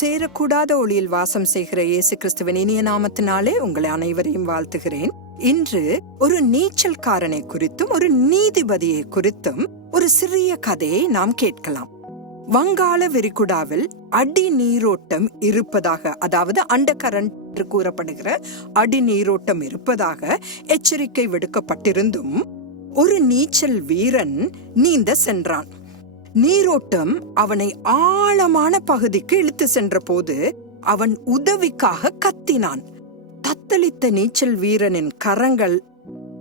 சேரக்கூடாத ஒளியில் வாசம் செய்கிற இயேசு கிறிஸ்துவின் இனிய நாமத்தினாலே உங்களை அனைவரையும் வாழ்த்துகிறேன். இன்று ஒரு நீச்சல்காரனை குறித்தும் ஒரு நீதிபதியை குறித்தும் ஒரு சிறிய கதையை நாம் கேட்கலாம். வங்காள விரிகுடாவில் அடி நீரோட்டம் இருப்பதாக அதாவது அண்டர் கரண்ட் என்று கூறப்படுகிற அடி நீரோட்டம் இருப்பதாக எச்சரிக்கை விடுக்கப்பட்டிருந்தும் ஒரு நீச்சல் வீரன் நீந்த சென்றான். நீரோட்டம் அவனை ஆழமான பகுதிக்கு இழுத்து சென்றபோது அவன் உதவிக்காக கத்தினான். தத்தளித்த நீச்சல் வீரனின் கரங்கள்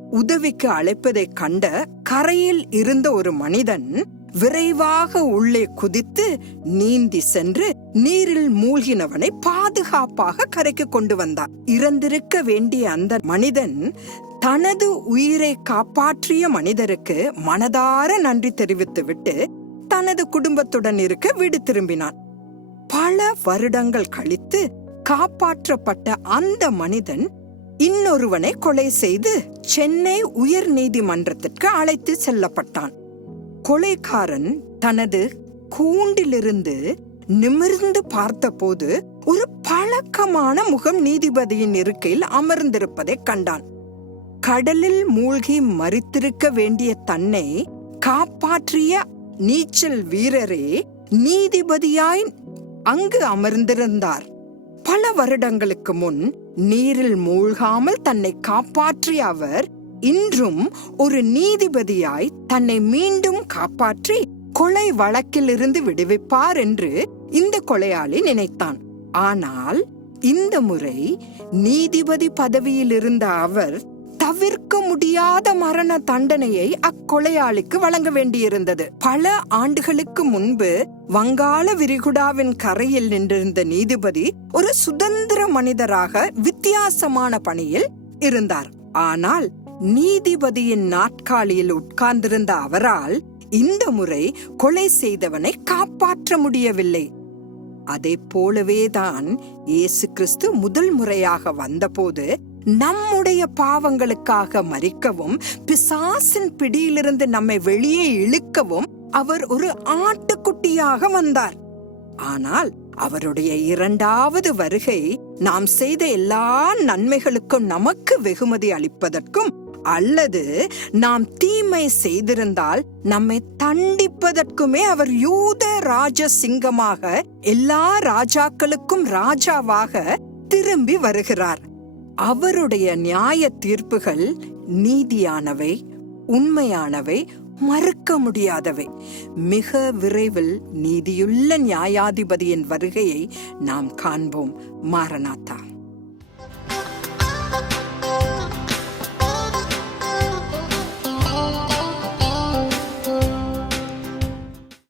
உதவிக்கு அழைப்பதைக் கண்ட கரையில் இருந்த ஒரு மனிதன் விரைவாக உள்ளே குதித்து நீந்தி சென்று நீரில் மூழ்கினவனை பாதுகாப்பாக கரைக்கு கொண்டு வந்தார் இறந்திருக்க வேண்டிய அந்த மனிதன் தனது உயிரை காப்பாற்றிய மனிதருக்கு மனதார நன்றி தெரிவித்துவிட்டு தனது குடும்பத்துடன் இருக்க வீடு திரும்பினான். பல வருடங்கள் கழித்து காப்பாற்றப்பட்ட அந்த மனிதன் இன்னொருவனை கொலை செய்து சென்னை உயர் நீதிமன்றத்திற்கு அழைத்து செல்லப்பட்டான். கொலைக்காரன் தனது கூண்டிலிருந்து நிமிர்ந்து பார்த்தபோது ஒரு பழக்கமான முகம் நீதிபதியின் இருக்கையில் அமர்ந்திருப்பதைக் கண்டான். கடலில் மூழ்கி மறித்திருக்க வேண்டிய தன்னை காப்பாற்றிய நீச்சல் வீரரே நீதிபதியாய் அங்கு அமர்ந்திருந்தார். பல வருடங்களுக்கு முன் நீரில் மூழ்காமல் தன்னை காப்பாற்றிய அவர் இன்றும் ஒரு நீதிபதியாய் தன்னை மீண்டும் காப்பாற்றி கொலை வழக்கிலிருந்து விடுவிப்பார் என்று இந்த கொலையாளி நினைத்தான். ஆனால் இந்த முறை நீதிபதி பதவியில் இருந்த அவர் முடியாத மரண தண்டனையை அக்கொலையாளிக்கு வழங்க வேண்டியிருந்தது. பல ஆண்டுகளுக்கு முன்பு வங்காள விரிகுடாவின் கரையில் நின்றிருந்த நீதிபதி ஒரு சுதந்திர மனிதராக வித்தியாசமான பணியில் இருந்தார். ஆனால் நீதிபதியின் நாட்காலியில் உட்கார்ந்திருந்த அவரால் இந்த முறை கொலை செய்தவனை காப்பாற்ற முடியவில்லை. அதே போலவேதான் இயேசு கிறிஸ்து முதல் முறையாக வந்தபோது நம்முடைய பாவங்களுக்காக மறிக்கவும் பிசாசின் பிடியிலிருந்து நம்மை வெளியே இழுக்கவும் அவர் ஒரு ஆட்டுக்குட்டியாக வந்தார். ஆனால் அவருடைய இரண்டாவது வருகை நாம் செய்த எல்லா நன்மைகளுக்கும் நமக்கு வெகுமதி அளிப்பதற்கும் அல்லது நாம் தீமை செய்திருந்தால் நம்மை தண்டிப்பதற்குமே அவர் யூத ராஜ சிங்கமாக எல்லா ராஜாக்களுக்கும் ராஜாவாக திரும்பி வருகிறார். அவருடைய நியாய தீர்ப்புகள் நீதியானவை உண்மையானவை மறுக்க முடியாதவை. மிக விரைவில் நீதியுள்ள நியாயாதிபதியின் வருகையை நாம் காண்போம். மாரநாத்தா